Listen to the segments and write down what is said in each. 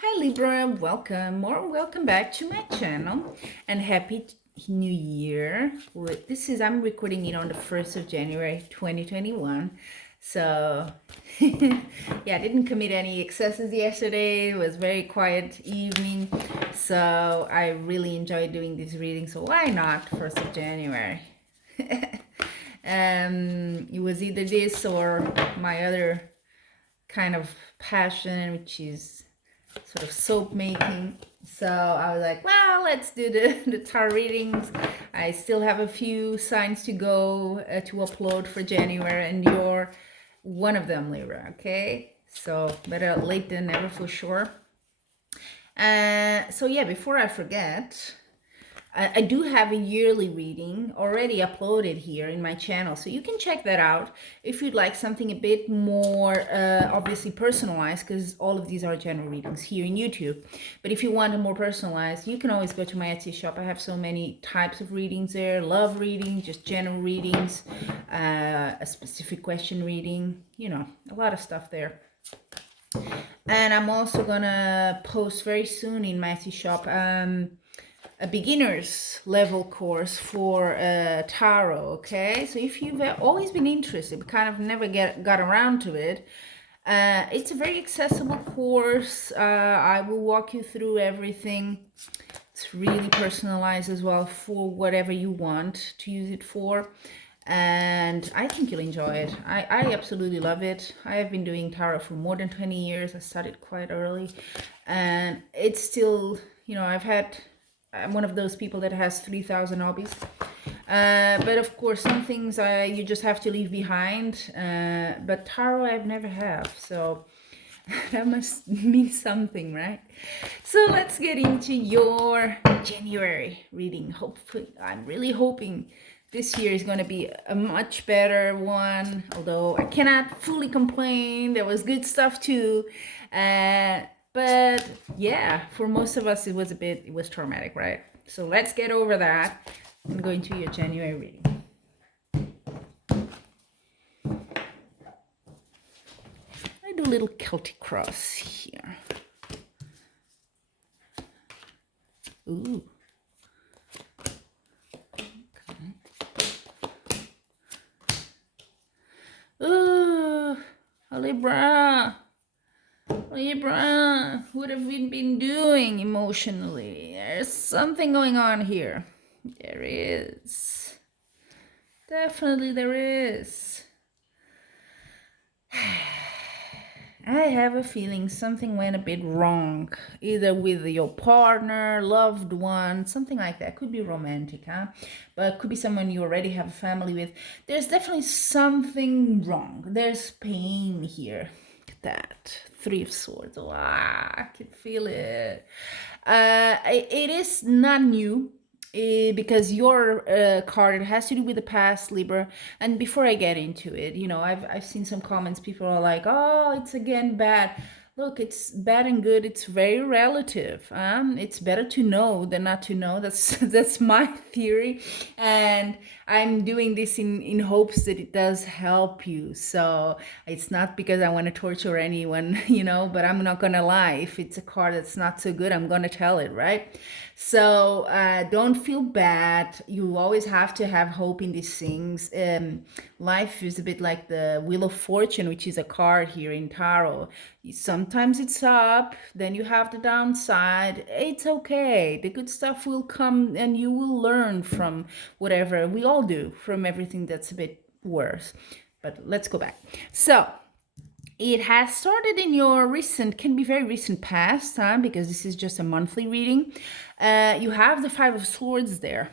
Hi Libra, welcome or welcome back to my channel and happy new year. I'm recording it on the 1st of January 2021. So yeah, I didn't commit any excesses yesterday. It was very quiet evening. So I really enjoyed doing this reading. So why not 1st of January? It was either this or my other kind of passion, which is sort of soap making. So I was like, well, let's do the tarot readings. I still have a few signs to go to upload for January, and you're one of them, Libra. Okay, so better late than never for sure. So yeah, before I forget, I do have a yearly reading already uploaded here in my channel, so you can check that out if you'd like something a bit more obviously personalized, because all of these are general readings here in YouTube. But if you want a more personalized, you can always go to my Etsy shop. I have so many types of readings there: love readings, just general readings, a specific question reading, a lot of stuff there. And I'm also gonna post very soon in my Etsy shop a beginner's level course for tarot. Okay, so if you've always been interested but kind of never got around to it, it's a very accessible course. I will walk you through everything. It's really personalized as well for whatever you want to use it for, and I think you'll enjoy it. I absolutely love it. I have been doing tarot for more than 20 years. I started quite early, and it's still, I'm one of those people that has 3,000 hobbies. But of course, some things you just have to leave behind. But tarot I've never have, so that must mean something, right? So let's get into your January reading. Hopefully, I'm really hoping this year is going to be a much better one, although I cannot fully complain. There was good stuff too. But yeah, for most of us, it was traumatic, right? So let's get over that and go into your January reading. I do a little Celtic cross here. Ooh. Ooh, Libra, what have we been doing emotionally? There's something going on here. There is. Definitely there is. I have a feeling something went a bit wrong, either with your partner, loved one, something like that. Could be romantic, huh? But it could be someone you already have a family with. There's definitely something wrong. There's pain here. Look at that. Three of Swords. Wow, I can feel it. It is not new. Because your card has to do with the past, Libra. And before I get into it, I've seen some comments. People are like, oh, it's again bad. Look, it's bad and good. It's very relative. It's better to know than not to know. That's my theory, and I'm doing this in hopes that it does help you. So it's not because I want to torture anyone, but I'm not gonna lie. If it's a card that's not so good, I'm gonna tell it, right? So don't feel bad. You always have to have hope in these things. Life is a bit like the Wheel of Fortune, which is a card here in tarot. Sometimes it's up, then you have the downside. It's okay. The good stuff will come, and you will learn from whatever. We all do, from everything that's a bit worse. But let's go back. So it has started in your can be very recent past, because this is just a monthly reading. You have the Five of Swords there.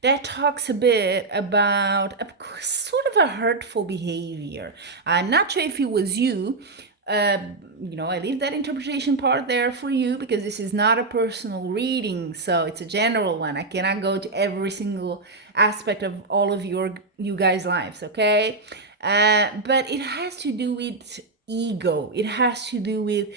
That talks a bit about sort of a hurtful behavior. I'm not sure if it was you. I leave that interpretation part there for you, because this is not a personal reading, so it's a general one. I cannot go to every single aspect of all of you guys' lives, okay? But it has to do with ego. It has to do with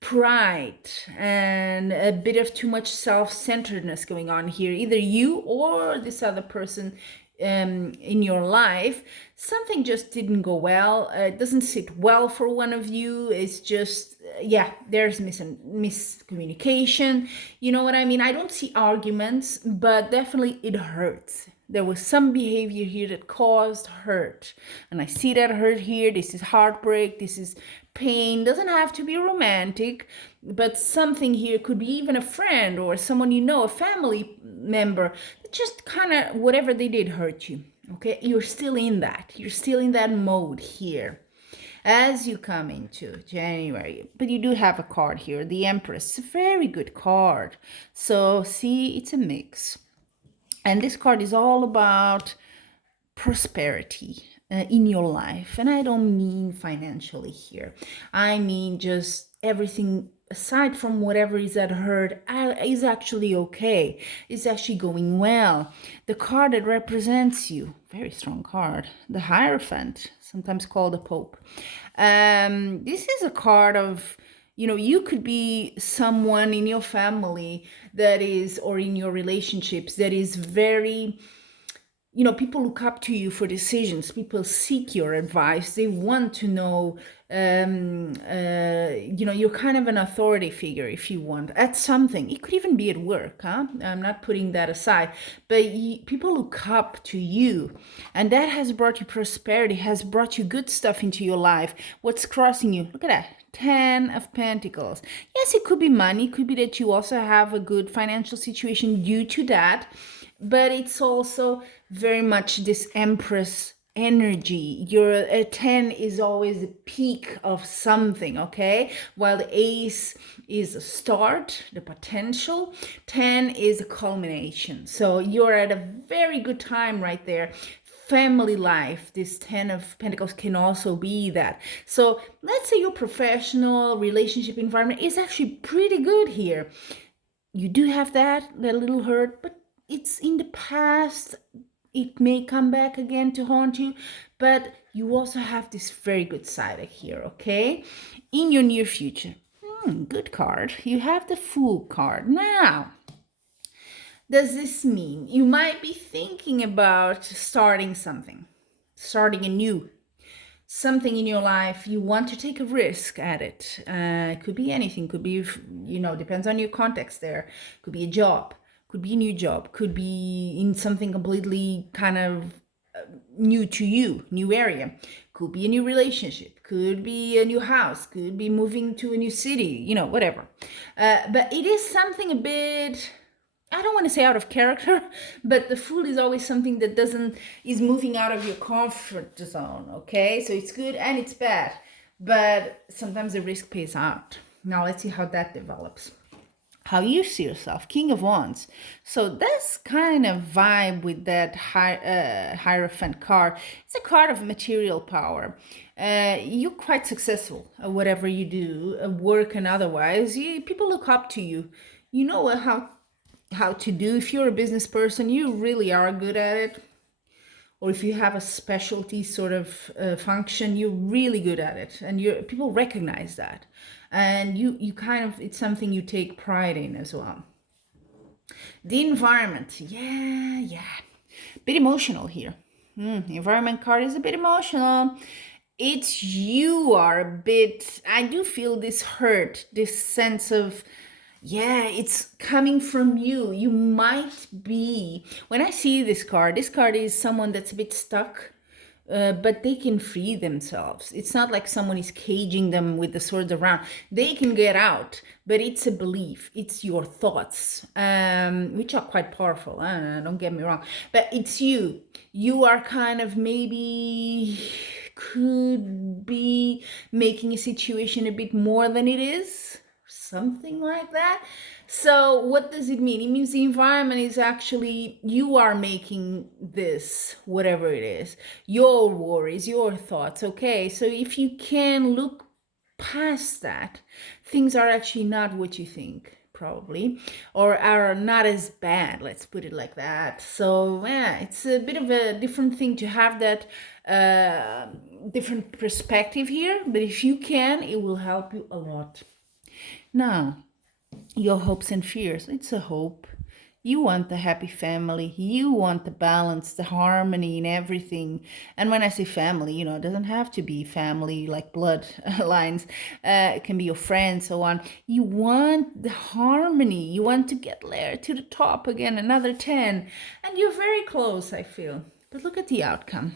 pride and a bit of too much self-centeredness going on here. Either you or this other person in your life, something just didn't go well. It doesn't sit well for one of you. It's just, yeah, there's miscommunication. You know what I mean? I don't see arguments, but definitely it hurts. There was some behavior here that caused hurt. And I see that hurt here. This is heartbreak. This is pain. Doesn't have to be romantic, but something here could be even a friend or someone you know, a family member. Just kind of whatever they did hurt you. Okay, you're still in that. You're still in that mode here as you come into January. But you do have a card here, the Empress. It's a very good card. So see, it's a mix. And this card is all about prosperity in your life. And I don't mean financially here. I mean just everything aside from whatever is at hurt is actually okay. It's actually going well. The card that represents you, very strong card, the Hierophant, sometimes called the Pope. This is a card of, you know, you could be someone in your family that is, or in your relationships that is very, you know, people look up to you for decisions. People seek your advice. They want to know, you know, you're kind of an authority figure if you want at something. It could even be at work, huh? I'm not putting that aside, but people look up to you, and that has brought you prosperity, has brought you good stuff into your life. What's crossing you? Look at that. 10 of Pentacles. Yes, it could be money. It could be that you also have a good financial situation due to that. But it's also very much this Empress energy. Your 10 is always a peak of something, okay? While the Ace is a start, the potential, 10 is a culmination. So you're at a very good time right there. Family life, this 10 of Pentacles can also be that. So let's say your professional relationship environment is actually pretty good here. You do have that little hurt, but it's in the past. It may come back again to haunt you, but you also have this very good side here, okay? In your near future. Good card. You have the Fool card. Now, does this mean you might be thinking about starting something, starting anew? Something in your life, you want to take a risk at it. It could be anything. Could be, you know, depends on your context there. Could be a job. Could be a new job. Could be in something completely kind of new to you, new area. Could be a new relationship. Could be a new house. Could be moving to a new city, you know, whatever. But it is something a bit, I don't want to say out of character, but the Fool is always something that is moving out of your comfort zone, okay? So it's good and it's bad, but sometimes the risk pays out. Now let's see how that develops. How you see yourself, King of Wands. So that's kind of vibe with that Hierophant card. It's a card of material power. You're quite successful at whatever you do, work and otherwise. People look up to you. You know how to do. If you're a business person, you really are good at it. Or if you have a specialty sort of function, you're really good at it, and people recognize that, and you kind of, it's something you take pride in as well. The environment, yeah, bit emotional here. The environment card is a bit emotional. It's, you are a bit, I do feel this hurt, this sense of, yeah, it's coming from you. You might be, when I see this card is someone that's a bit stuck, but they can free themselves. It's not like someone is caging them with the swords around. They can get out, but it's a belief. It's your thoughts, which are quite powerful. Don't get me wrong, but it's you. You are kind of maybe could be making a situation a bit more than it is. Something like that. So what does it mean? It means the environment is actually, you are making this, whatever it is, your worries, your thoughts, okay? So if you can look past that, things are actually not what you think, probably, or are not as bad, let's put it like that. So yeah, it's a bit of a different thing to have that different perspective here, but if you can, it will help you a lot. Now, your hopes and fears. It's a hope. You want the happy family. You want the balance, the harmony in everything. And when I say family, it doesn't have to be family like blood lines. It can be your friends, so on. You want the harmony. You want to get there to the top again, another 10. And you're very close, I feel. But look at the outcome.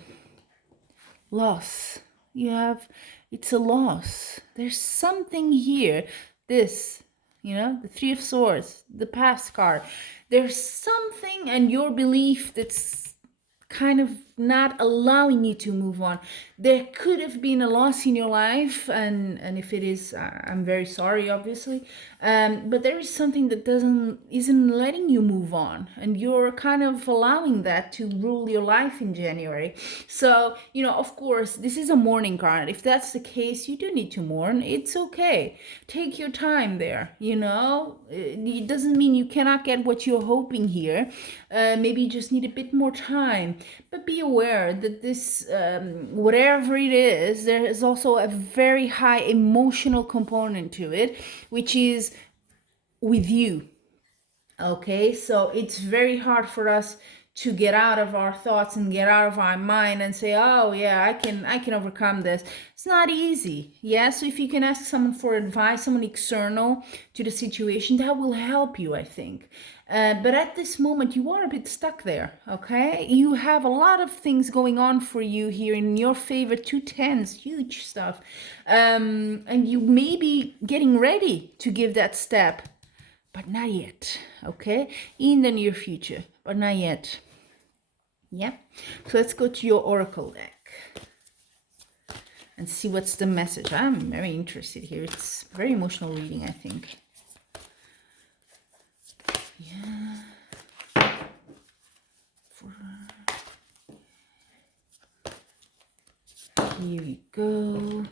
Loss. It's a loss. There's something here. This, the Three of Swords, the past card. There's something, and your belief that's kind of not allowing you to move on. There could have been a loss in your life, and if it is, I'm very sorry, obviously. But there is something that isn't letting you move on, and you're kind of allowing that to rule your life in January. So, of course, this is a mourning card. If that's the case, you do need to mourn. It's okay. Take your time there. It doesn't mean you cannot get what you're hoping here. Maybe you just need a bit more time. But be aware that this, whatever it is, there is also a very high emotional component to it, which is with you. Okay, so it's very hard for us to get out of our thoughts and get out of our mind and say, oh yeah, I can overcome this. It's not easy. Yeah, so if you can ask someone for advice, someone external to the situation, that will help you, I think. But at this moment, you are a bit stuck there, okay? You have a lot of things going on for you here in your favor, 2 10s, huge stuff. And you may be getting ready to give that step, but not yet, okay? In the near future, but not yet. Yeah, so let's go to your oracle deck and see what's the message. I'm very interested here. It's very emotional reading, I think. Yeah. Here we go.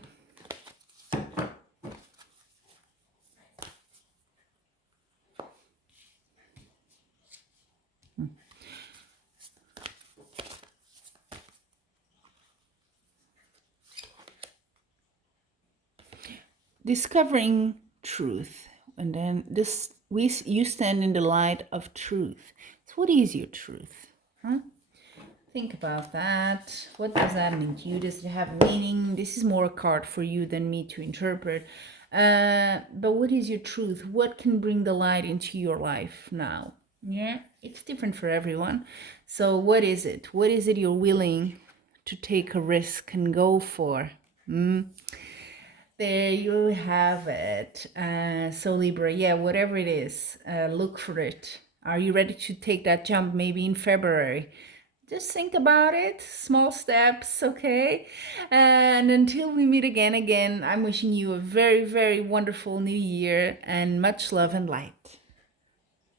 Discovering truth, and then you stand in the light of truth. So what is your truth? Think about that. What does that mean to you? Does it have meaning? This is more a card for you than me to interpret. But what is your truth? What can bring the light into your life now? Yeah, it's different for everyone. So what is it? What is it you're willing to take a risk and go for? There you have it. So Libra, yeah, whatever it is, look for it. Are you ready to take that jump maybe in February? Just think about it, small steps, okay? And until we meet again, I'm wishing you a very, very wonderful new year and much love and light.